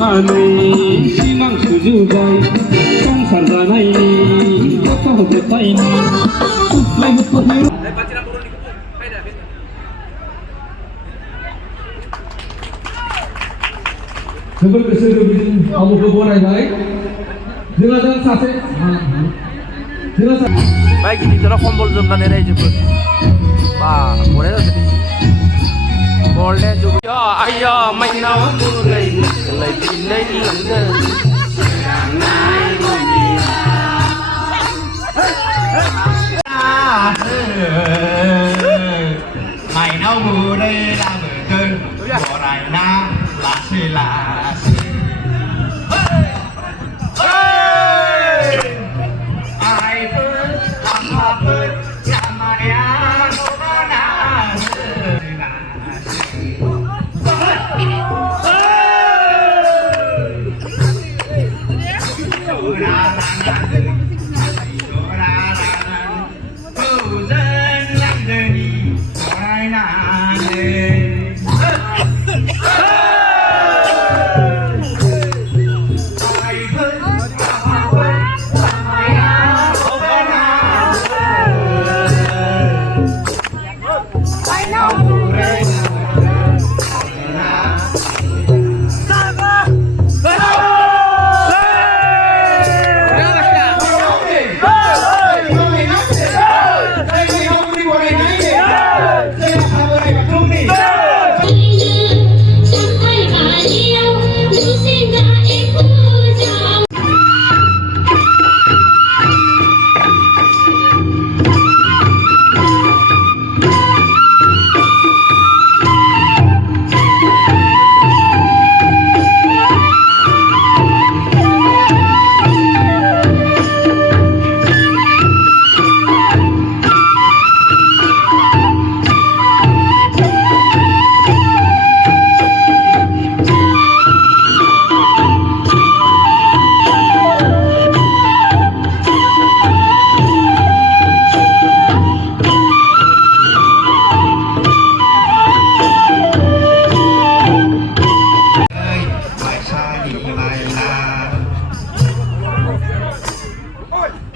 लानानै सिमां सुजुबाय संसार जानायनि गथ' गथायनि सुफ्लाय हुफ्लाय जोबोर गोसो गोरबोजों आमुखौ बरायबाय जोंहा सासे baik ini cara kompol jam dan era juga bah boleh lah tadi boleh juga ya ayo main nawa mulai pilih langgar main nawa mulai langgar borai na lasi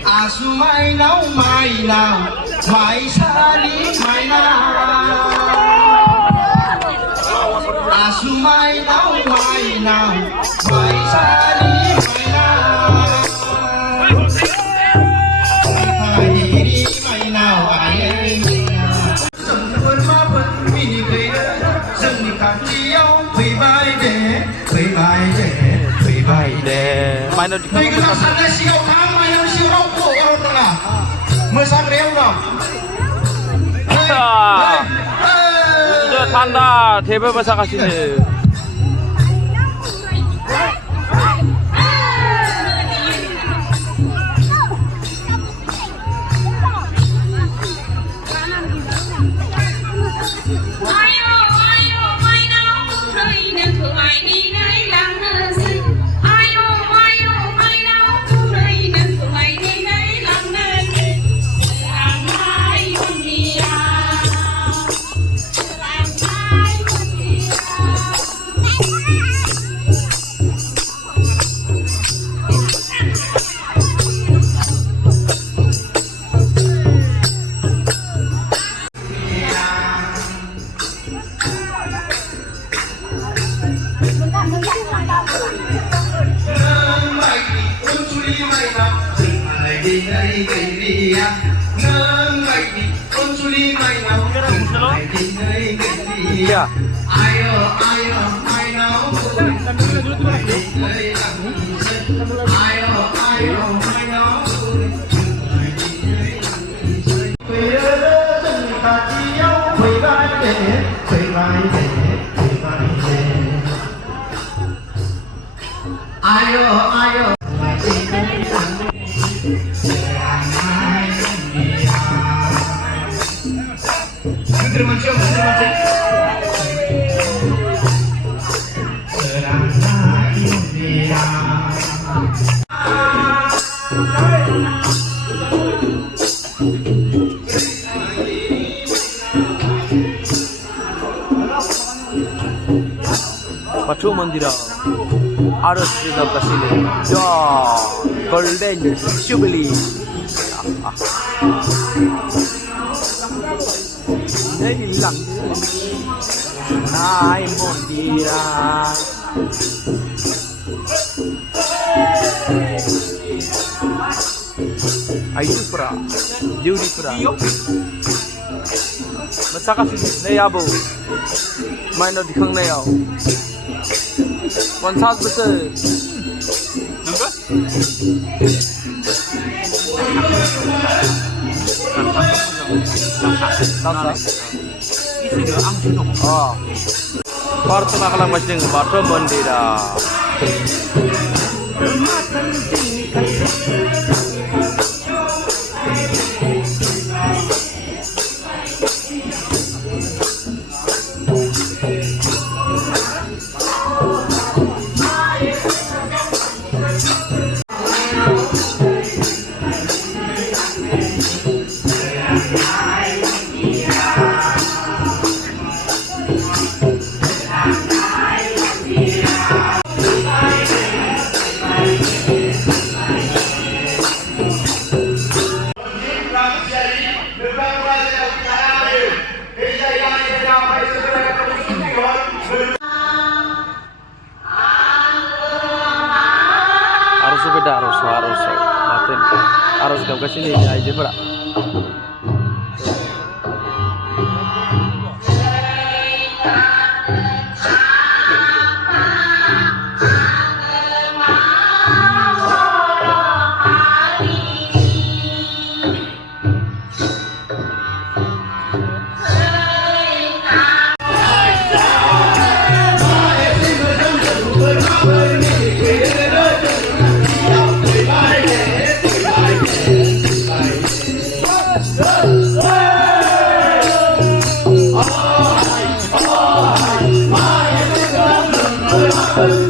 Asu mai nau mai sari mai na Asu mai nau mai sari mai na Hai diri mai nau ai Sừng vươn má vẫn mini cây Sừng đi cạn chiếu Vì bài để main di Tuy cái sang đây siêu tháng mai nó siêu rau cổ rồi đó Mới sang rêu rồi sudah tanda TV bahasa kasih Iya. Ayo mai nau Ayo mai nau Ayo Menteri 바투 만디라 아르스 잡다시네 야 골든 주빌리 내일랑 나이 몬디라 아이스 프라 유리 프라 Masakasi na yabo May no dikhang na yaw 100 bese Nangka? Nangka? Isi dia ang sudok Oh Parto na kalang masing Bato Mandira Harus kau kasih ni aja pula. Oh